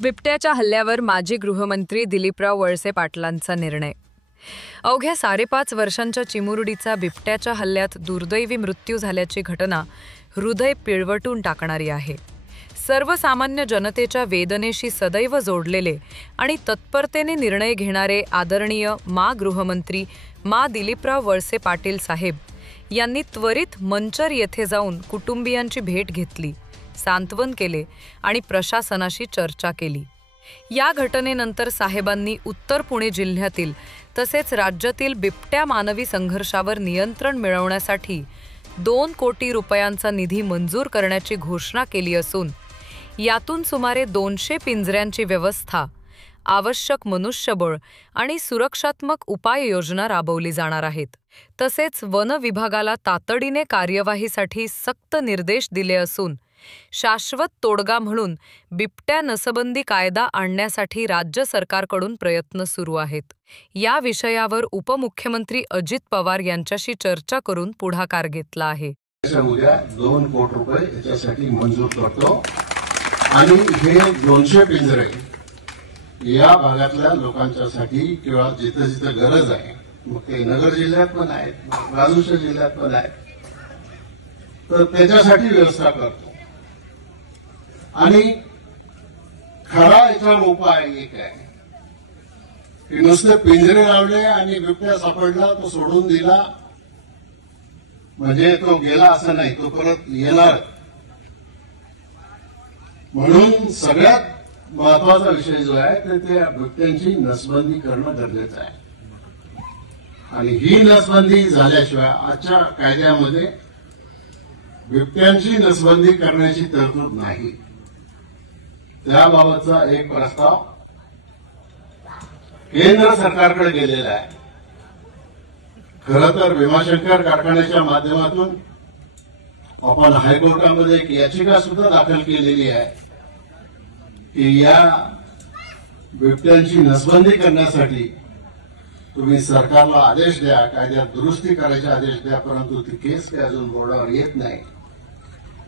बिबट्याच्या हल्ल्यावर माजी गृहमंत्री दिलीपराव वळसे पाटलांचा निर्णय। अवघ्या 5.5 वर्षांच्या चिमुरडीचा बिबट्याच्या हल्ल्यात दुर्दैवी मृत्यू झाल्याची घटना हृदय पिळवटून टाकणारी आहे। सर्वसामान्य जनतेच्या वेदनेशी सदैव जोडलेले आणि तत्परतेने निर्णय घेणारे आदरणीय गृहमंत्री दिलीपराव वळसे पाटील साहेब यांनी त्वरित मंचर येथे जाऊन कुटुंबियांची भेट घेतली, सांत्वन केले आणि प्रशासनाशी चर्चा केली। या घटनेनंतर साहेबांनी उत्तर पुणे जिल्ह्यातील तसेच राज्यातील बिबट्या मानवी संघर्षावर नियंत्रण मिळवण्यासाठी 2 कोटी रुपयांचा निधी मंजूर करण्याची घोषणा केली असून यातून सुमारे 200 पिंजऱ्यांची व्यवस्था, आवश्यक मनुष्यबळ आणि सुरक्षात्मक उपाययोजना राबवली जाणार आहेत। तसेच वन विभागाला तातडीने कार्यवाहीसाठी सक्त निर्देश दिले असून शाश्वत तोडगा म्हणून बिबट्या नसबंदी कायदा आणण्यासाठी राज्य सरकारकडून प्रयत्न सुरू आहेत। या विषयावर उपमुख्यमंत्री अजित पवार यांच्याशी चर्चा करून पुढाकार घेतला आहे। उद्या 2 कोटी रुपये याच्यासाठी मंजूर करतो आणि हे 200 पिंजरे या भागातल्या लोकांच्यासाठी किंवा जिथे जिथे गरज आहे, मग ते नगर जिल्ह्यात पण आहेत, राजूर जिल्ह्यात पण आहेत, तर त्याच्यासाठी व्यवस्था करतो। आणि खरा याच्यावर उपाय एक आहे की नुसते पिंजरे लावले आणि बिबट्या सापडला तो सोडून दिला म्हणजे तो गेला असं नाही, तो परत येणार। म्हणून सगळ्यात महत्वाचा विषय जो आहे ते त्या बिबट्यांची नसबंदी करणं गरजेचं आहे। आणि ही नसबंदी झाल्याशिवाय आजच्या कायद्यामध्ये बिबट्यांची नसबंदी करण्याची तरतूद नाही। त्याबाबतचा एक प्रस्ताव केंद्र सरकारकडे गेलेला आहे। खरं तर भीमाशंकर कारखान्याच्या माध्यमातून आपण हायकोर्टामध्ये एक याचिका सुद्धा दाखल केलेली आहे की या बिबट्यांची नसबंदी करण्यासाठी तुम्ही सरकारला आदेश द्या, कायद्यात दुरुस्ती करायचे आदेश द्या, परंतु ती केस काही अजून बोर्डावर येत नाही।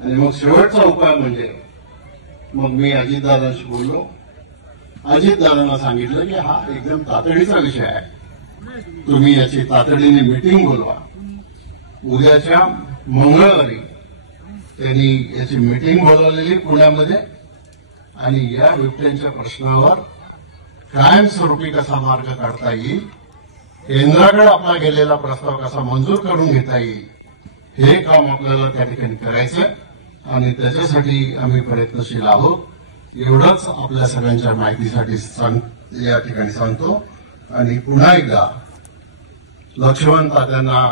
आणि मग शेवटचा उपाय म्हणजे मग मी अजितदादांशी बोललो, अजितदादांना सांगितलं की हा एकदम तातडीचा विषय आहे, तुम्ही याची तातडीने मीटिंग बोलवा। उद्याच्या मंगळवारी त्यांनी याची मीटिंग बोलवलेली पुण्यामध्ये आणि या बिबट्यांच्या प्रश्नावर कायमस्वरूपी कसा मार्ग काढता येईल, केंद्राकडे आपला गेलेला प्रस्ताव कसा मंजूर करून घेता येईल, हे काम आपल्याला त्या ठिकाणी करायचं आणि त्याच्यासाठी आम्ही प्रयत्नशील आहोत। एवढंच आपल्या सगळ्यांच्या माहितीसाठी या ठिकाणी सांगतो। आणि पुन्हा एकदा लक्ष्मण तात्यांना